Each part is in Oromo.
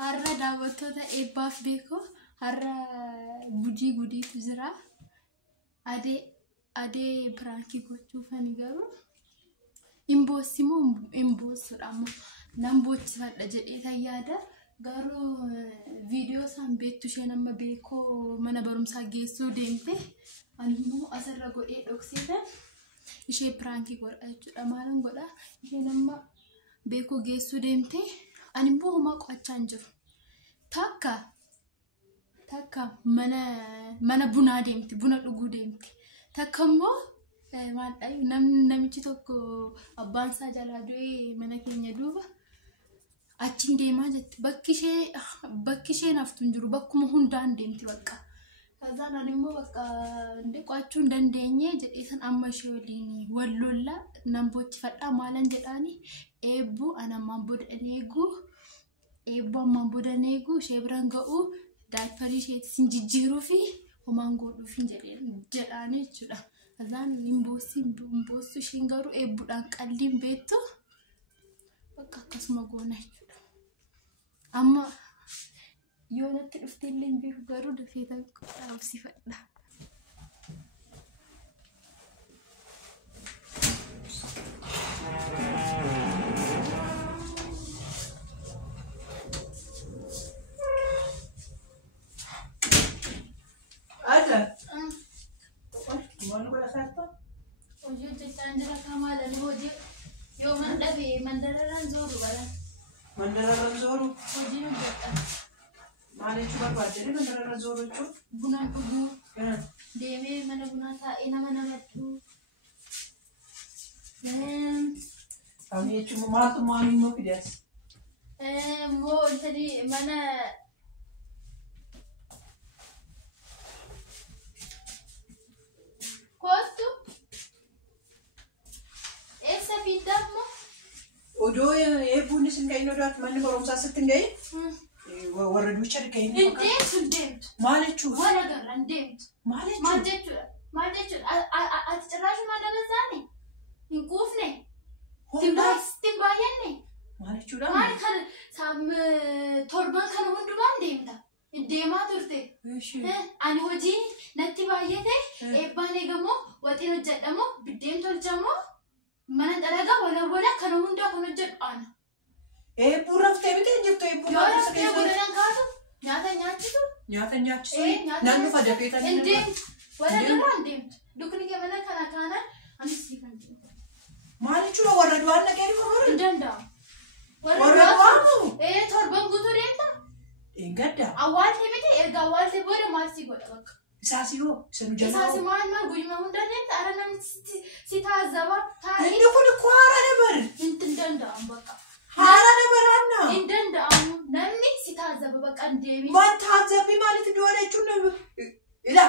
har'a daawwattoota eebbaaf beekoo har'a gudii jira adee pirankii gochuufani garuu imboosimoo imboosudhamoo nan bochifadha jedhee tayyaada garuu viidiyoo san beektu isheen amma beekoo mana barumsaa geessuu deemte animmoo asirra godhee dhokseeta ishee pirankii godha jechuudha maalan godha isheen amma beekoo geessuu deemte animmoo homaa qo'achaa hin jiru takka mana bunaa deemti buna dhuguu deemti takkammoo namichi tokko abbaan isaa jalaa du'ee mana keenya duuba achiin deemaa jetti bakki isheen haftu hin jiru bakkuma hundaan deemti bakka kazaan animmoo bakka qo'achuu hin dandeenye jedhee san amma ishee waliin wallolla nan bochifadhaa maalan jedhaani eebbuu anammaan booda'an eeguu ishee biraan ga'uu daayipparii isheetti sin jijjiiruu fi homaan godhuuf hin jedhaani jechuudha. Kazaan imboossu isheen garuu eebbuudhaan qalliin beektu bakka akkasuma goona jechuudha. Amma yoo natti dhuftee illee hin beeku garuu dafee dhaabsifadha. Mandararan zoru. Hoji nubata. Mali chuba baca ni mandararan zoru chu. Buna kudu. Deme mana buna ta ina mana matu. Kami cuma matu mani mo pidas. Mo tadi mana. Kostu. Esa pindah mo. Odo eebbuun isin ga'in odaatu manni barumsaa sitti hin ga'in warra duucha dhaga'in deemtu maal jechuudha wal agarra deemtu maal jechuudha ati cirraashuma dabasaani hin quufne ittiin baay'anne maal jechuudha maal kan torban kana hundumaan deemta deemaa turte ani hojii natti baay'ate eebbaan eegamoo waxiin hojjedhamoo biddeen tolchamoo mana dalaga wala kana hunda kana jedhaana burraftee bitee jirtu burraftee godhan kaatu nyaata nyaachisu naannu fadafeetanii indeemtu wala garaan deemtu dukni kee mana kana anis kan jiru maal jechuudha warra du'aan naqee dhufa hin danda'amu warra du'aamu torban guutuu deemta gadda awwaaltee bitee erga awwaaltee booda maal si godha bakka Isasio, senujana. Isasi mana guyma hunda denta arana sita zaba. Hindu kudu kuara neber. Intendanda ambaka. Hara neber anna. Intenda namni sita zaba bakan dewi. Mata zabi malit dua chunna. Ila,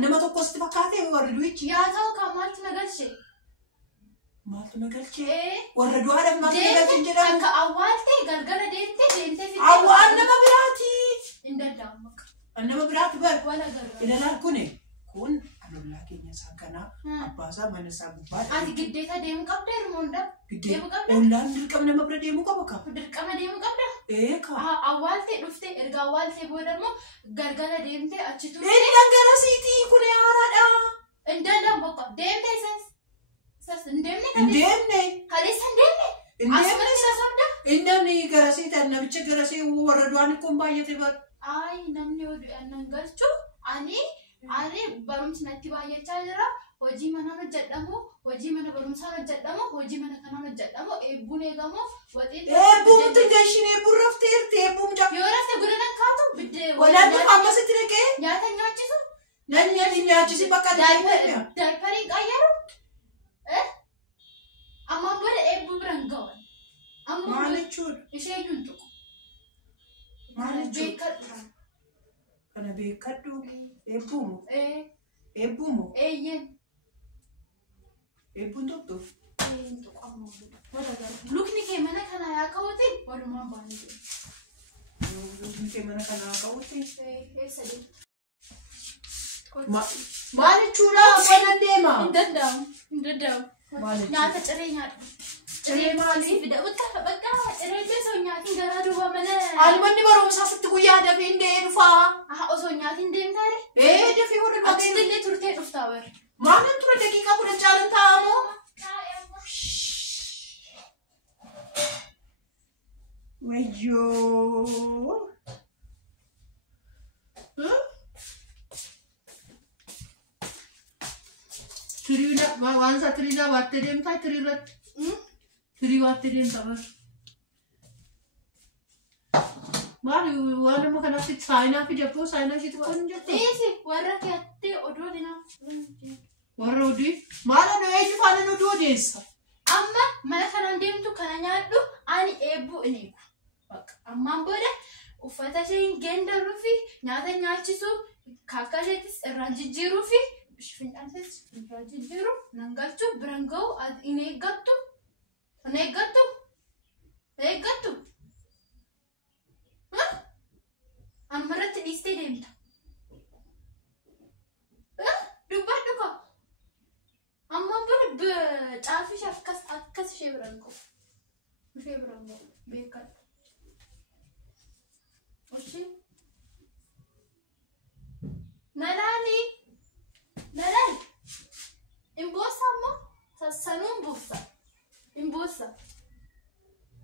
nama to kosti pakate warra duichi. Ya tau kamat nagalche. Malt nagalche. Warra dua ada malt nagalche jeda. Ka awalte gargara dente. Awal nama birati. Intenda ambaka. Nama berat ber. Idalah kun anu lagi nya sakana apa sa mana sabubat. Ati gede ka demu kapda rumonda. Demu kapda. Ulan dirkam nama ber demu ka baka. Dirkam demu kapda. Ka. Awal te dufte erga awal te bodamo gargara demte achitu. Dangara siti kun arada. Endanda baka demte sas ndemne ka. Ndemne. Kale sandemne. Asmane sasabda. Indamne garasi tan nabiche garasi warradwani kombayete ber. Ay namni nangalchu ani barumsi natti baay'achaa jira hojii mana hojjedhamu hojii mana barumsaa hojjedhamu hojii mana kanaan hojjedhamu eebbuun eegamu waxiin eebbuun tindeeshin eebbuun rafteerti eebbuun jaa yoo rafte gudanan kaatu biddee walaatti akkasitti dhaqee nyaata nyaachisu namni nyaachisi bakka daayipparii qayyaru amma booda eebbuu biraan gawan amma maal jechuudha ishee juntu Kana beekadhu eebbumu eebbuun tokko lukni kee mana kana yaa ka'uuti walumaan baanii lukni kee mana kana yaa ka'uuti maal jechuudha mana deema hin danda'amu nyaata ciree nyaadhu ciree maali bakka ciree keessa nyaatiin garaa duuba mana Almanni barumsaa sitti guyyaa dafee hin dhufaa. Osoo nyaatiin deemtaare? Dafee warra dhufee. Achitillee turtee dhuftaa bara. Maalan ture daqiiqaa 10 caalan taa'amoo? Wayyoo. Tiriina waan isaa tiriina baattee deemtaa tiriirratti. Tirii baattee deemtaa bara. Maali waan amma kanatti saayinaa fi dabboo saayinaa isheetu waan hin jirtu. Warra keettee oduu dinaa. Warra oduu maala nu eenyu faana nu oduu odeessa. Amma mana kanaan deemtu kana nyaadhu ani eebbuu hin eegu. Ammaan booda uffata ishee hin geeddaruu fi nyaata nyaachisuu kaakkaa isheettis irraan jijjiiruu fi fincaansis irraan jijjiiruu nan galchuu biraan ga'u hin eeggattu. Hin eeggattu. Eeggattu. Ammarratti dhiistee deemta. Dubbadhu kaa. Ammaan booda caafii ishee akkas ishee biraan ga'u. Ishee biraan ga'u beekadha. Oshi. Nalali. Imbosa mo? Sassanun busa. Imbosa.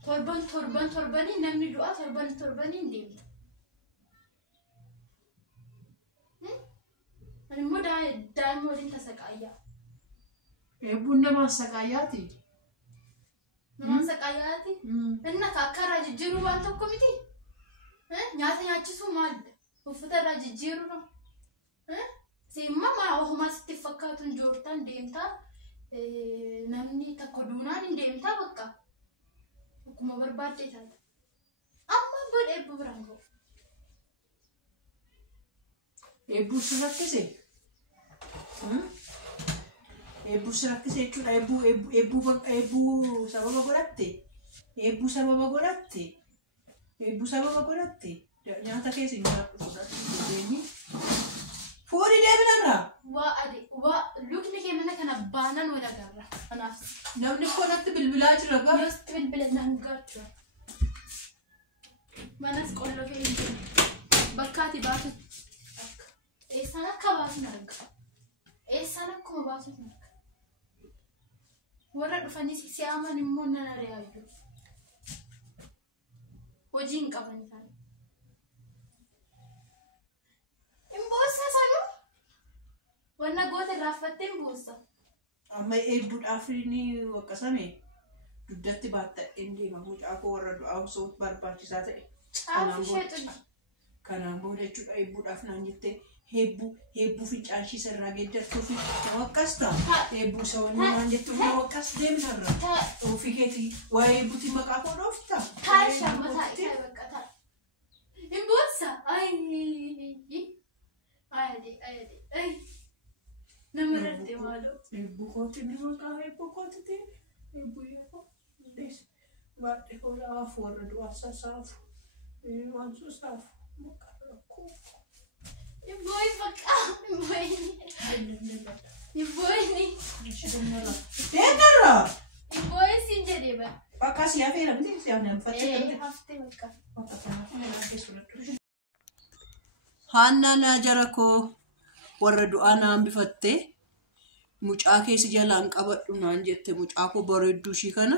Torbani namni du'a torbani deemta. Ani mo daa'imni waliin tasaqaayyaa. Eebbuun nama saqaayyaati. Nama saqaayyaati. Inni akka irraa jijjiiruu waan tokko miti. Nyaata nyaachisuu maalidha? Uffata irraa jijjiiruu no? Simma maa ofumaa sitti fakkaatu hin joortaan deemtaa namni takko duunaan hin deemtaa bakka akkuma barbaaddee taata. Amma booda eebbuu biraan ga'u. Eebbuu si rakkise? Eebbuu si rakkise jechuudha. Eebbuu sababa godhatte? Eebbuu sababa godhatte? Eebbuu sababa godhatte? Nyaata keessa nyaata fudhatti fuudhii deeminarraa? Lukni kee mana kana baanaan wal agarra. Kanaaf namni konatti bilbilaa jira gaa? Yoos bilbila naan gaachuu. Manas qolloo kee hin jiru. Bakka ati baatu eessaan akka baatu arga. Eessaan akkuma baatu arga. Warra dhufanii si aaman immoo nan ari'aayyuu. Hojii hin qaban isaan. Imbosa sanu wanna goota raffattee imbosa. Amma eebbuudhaaf ni waqqasame duddatti baattadheen deema mucaa koo warra du'aa osoo barbaachisaa ta'e. Kanaan booda jechuudha eebbuudhaaf naan jettee heebbuu fincaanshii irraa geeddartuu fi waqqasta. Eebbuu isa wanni waan jettuuf waqqas deemnarra. Ofii keetii waa'ee eebbuutii maqaa koo dhoofta. Taashaa mataa isaa baqqata. Imbosa ay namarratti maaloo eebbuu kooti ni maqaa eebbuu kootiti eebbuu yeroo baadhee hoolaaf warra du'aa sassaafu waan sosaafu maqaa rakkoo ibbooyi maqaa ibbooyini deemarraa ibbooyi siin jedhee bara bakka si hafeeramti si hafeeramti haftee bakka Haannaa jara koo warra du'aa naan bifatte mucaa keessa jalaan qabadhu naan jette mucaa koo bareedduu ishii kana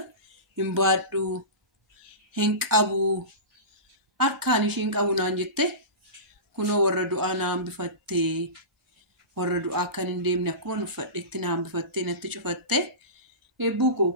hin baadhu hin qabu harkaan ishii hin qabu naan jette kunoo warra du'aa naan bifatte warra du'aa akkan hin deemne akkuma nuffadhetti naan bifatte natti cufatte eebbuu koo